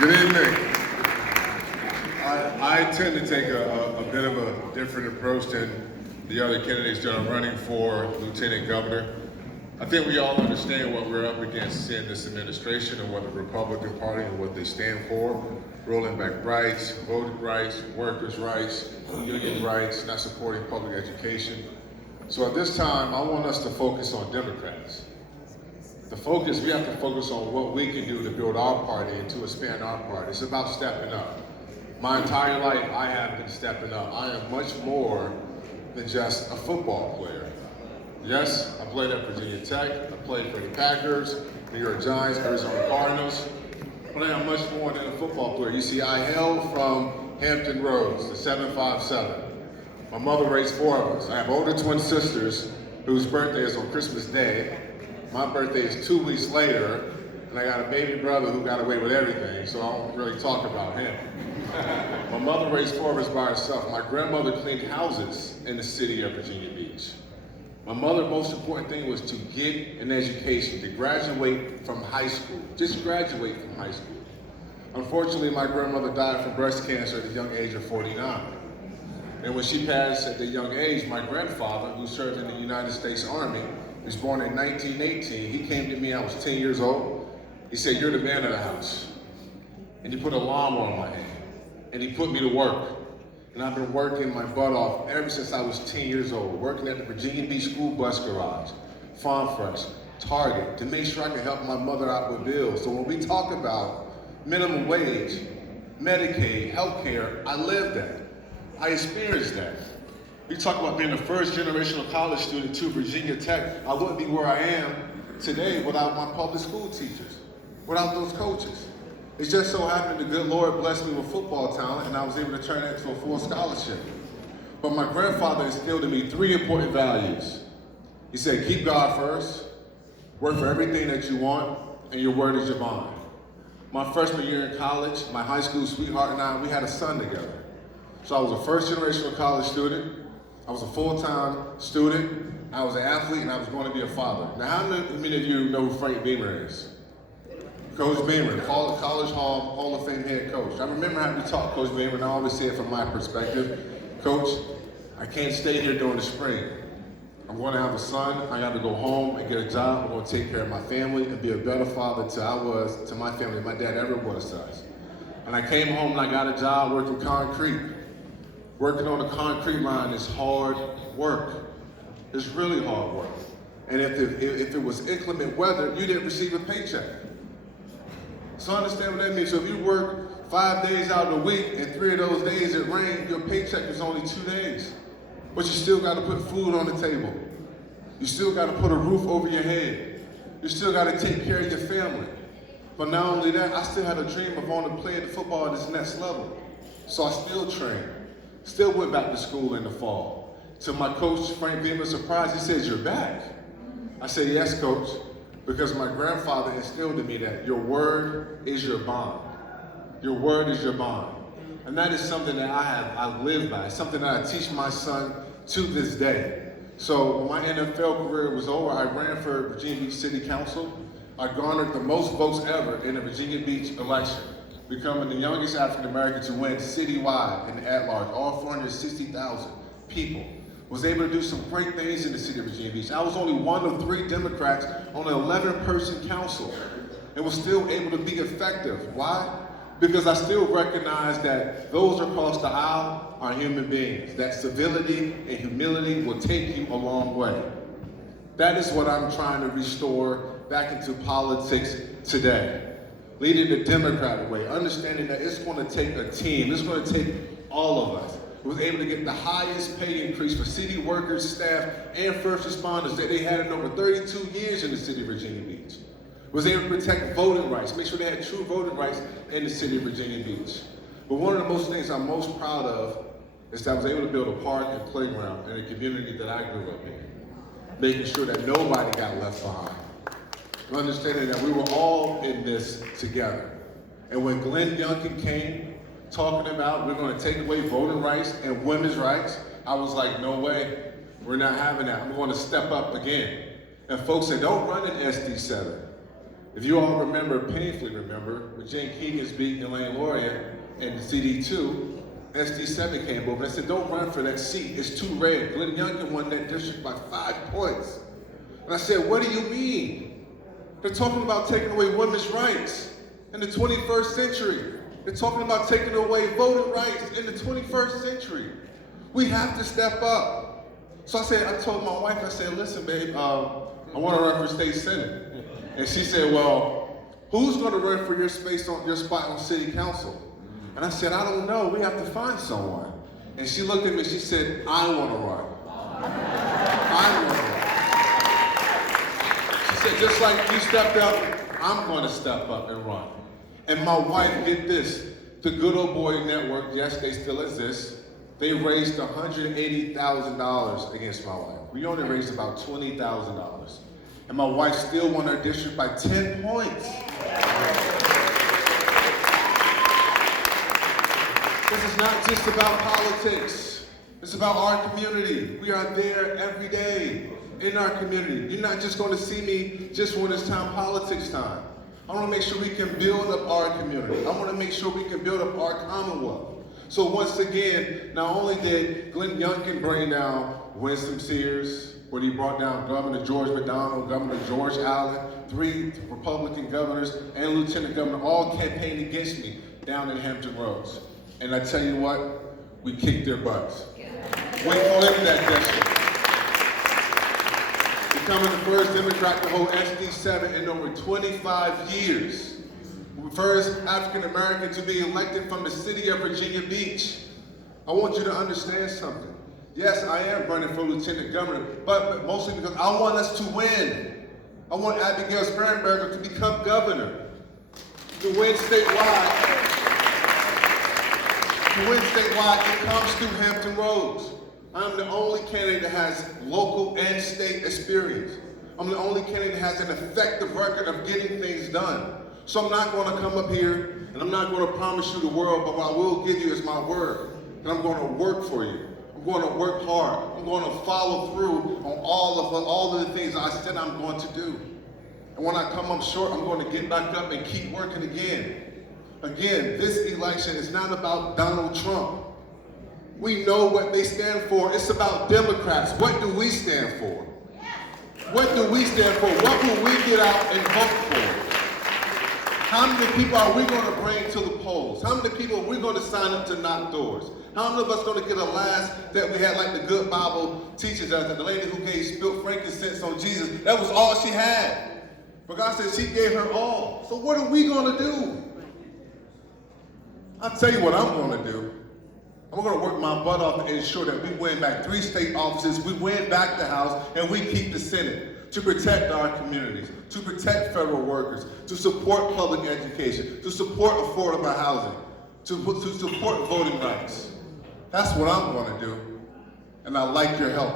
Good evening. I tend to take a bit of a different approach than the other candidates that are running for lieutenant governor. I think we all understand what we're up against in this administration and what the Republican Party and what they stand for. Rolling back rights, voting rights, workers' rights, union rights, not supporting public education. So at this time, I want us to focus on Democrats. We have to focus on what we can do to build our party and to expand our party. It's about stepping up. My entire life, I have been stepping up. I am much more than just a football player. Yes, I played at Virginia Tech, I played for the Packers, New York Giants, Arizona Cardinals, but I am much more than a football player. You see, I hail from Hampton Roads, the 757. My mother raised 4 of us. I have older twin sisters whose birthday is on Christmas Day. My birthday is 2 weeks later, and I got a baby brother who got away with everything, so I don't really talk about him. My mother raised 4 of us by herself. My grandmother cleaned houses in the city of Virginia Beach. My mother's most important thing was to get an education, to graduate from high school, just graduate from high school. Unfortunately, my grandmother died from breast cancer at the young age of 49. And when she passed at the young age, my grandfather, who served in the United States Army, was born in 1918. He came to me, I was 10 years old. He said, "You're the man of the house." And he put a lawnmower on my head. And he put me to work. And I've been working my butt off ever since I was 10 years old, working at the Virginia Beach school bus garage, Farm Fresh, Target, to make sure I can help my mother out with bills. So when we talk about minimum wage, Medicaid, healthcare, I lived that. I experienced that. We talk about being a first generational college student to Virginia Tech. I wouldn't be where I am today without my public school teachers, without those coaches. It just so happened the good Lord blessed me with football talent and I was able to turn that into a full scholarship. But my grandfather instilled in me 3 important values. He said, keep God first, work for everything that you want, and your word is your bond. My freshman year in college, my high school sweetheart and I, we had a son together. So I was a first generational college student, I was a full-time student, I was an athlete, and I was going to be a father. Now, how many of you know who Frank Beamer is? Coach Beamer, College Hall of Fame head coach. I remember having to talk to Coach Beamer, and I always say it from my perspective. Coach, I can't stay here during the spring. I'm going to have a son. I got to go home and get a job. I'm going to take care of my family and be a better father to my family than my dad ever was to us. And I came home and I got a job working concrete. Working on a concrete line is hard work. It's really hard work. And if it was inclement weather, you didn't receive a paycheck. So understand what that means. So if you work 5 days out of the week and 3 of those days it rained, your paycheck is only 2 days. But you still got to put food on the table. You still got to put a roof over your head. You still got to take care of your family. But not only that, I still had a dream of wanting to play the football at this next level. So I still trained. Still went back to school in the fall. To my coach, Frank Beamer's surprise, he says, "You're back." I said, "Yes, coach," because my grandfather instilled in me that your word is your bond. Your word is your bond. And that is something that I live by. It's something that I teach my son to this day. So when my NFL career was over, I ran for Virginia Beach City Council. I garnered the most votes ever in the Virginia Beach election, becoming the youngest African American to win citywide and at large, all 460,000 people. Was able to do some great things in the city of Virginia Beach. I was only one of 3 Democrats on an 11-person council and was still able to be effective. Why? Because I still recognize that those across the aisle are human beings, that civility and humility will take you a long way. That is what I'm trying to restore back into politics today. Leading the Democratic way, understanding that it's going to take a team, it's going to take all of us. Was able to get the highest pay increase for city workers, staff, and first responders that they had in over 32 years in the city of Virginia Beach. Was able to protect voting rights, make sure they had true voting rights in the city of Virginia Beach. But one of the most things I'm most proud of is that I was able to build a park and playground in a community that I grew up in, making sure that nobody got left behind. Understanding that we were all in this together. And when Glenn Youngkin came, talking about we're going to take away voting rights and women's rights, I was like, no way, we're not having that. I'm going to step up again. And folks said, don't run in SD7. If you all painfully remember, when Jane Keegan's beat Elaine Lauria in CD2, SD7 came over and said, don't run for that seat, it's too red. Glenn Youngkin won that district by 5 points. And I said, what do you mean? They're talking about taking away women's rights in the 21st century. They're talking about taking away voting rights in the 21st century. We have to step up. So I told my wife, I said, listen, babe, I want to run for state senate. And she said, well, who's going to run for your spot on city council? And I said, I don't know, we have to find someone. And she looked at me, she said, I want to run. I want to run. She said, just like you stepped up, I'm going to step up and run. And my wife did this. The Good Old Boy Network, yes, they still exist. They raised $180,000 against my wife. We only raised about $20,000. And my wife still won her district by 10 points. This is not just about politics. It's about our community. We are there every day in our community. You're not just going to see me just when it's politics time. I want to make sure we can build up our community. I want to make sure we can build up our Commonwealth. So once again, not only did Glenn Youngkin bring down Winston Sears, but he brought down Governor George McDonald, Governor George Allen, 3 Republican governors, and Lieutenant Governor, all campaigned against me down in Hampton Roads. And I tell you what, we kicked their butts. We flipped that district. Becoming the first Democrat to hold SD7 in over 25 years. First African American to be elected from the city of Virginia Beach. I want you to understand something. Yes, I am running for lieutenant governor, but mostly because I want us to win. I want Abigail Spanberger to become governor, to win statewide. To win statewide, it comes through Hampton Roads. I'm the only candidate that has local and state experience. I'm the only candidate that has an effective record of getting things done. So I'm not going to come up here and I'm not going to promise you the world, but what I will give you is my word. And I'm going to work for you. I'm going to work hard. I'm going to follow through on all of the things I said I'm going to do. And when I come up short, I'm going to get back up and keep working again. Again, this election is not about Donald Trump. We know what they stand for. It's about Democrats. What do we stand for? What do we stand for? What will we get out and vote for? How many people are we going to bring to the polls? How many people are we going to sign up to knock doors? How many of us are going to get a last that we had, like the good Bible teaches us, that the lady who spilled frankincense on Jesus, that was all she had. But God said she gave her all. So what are we going to do? I'll tell you what I'm going to do. I'm going to work my butt off to ensure that we win back 3 state offices, we win back the House, and we keep the Senate to protect our communities, to protect federal workers, to support public education, to support affordable housing, to support voting rights. That's what I'm going to do, and I like your help.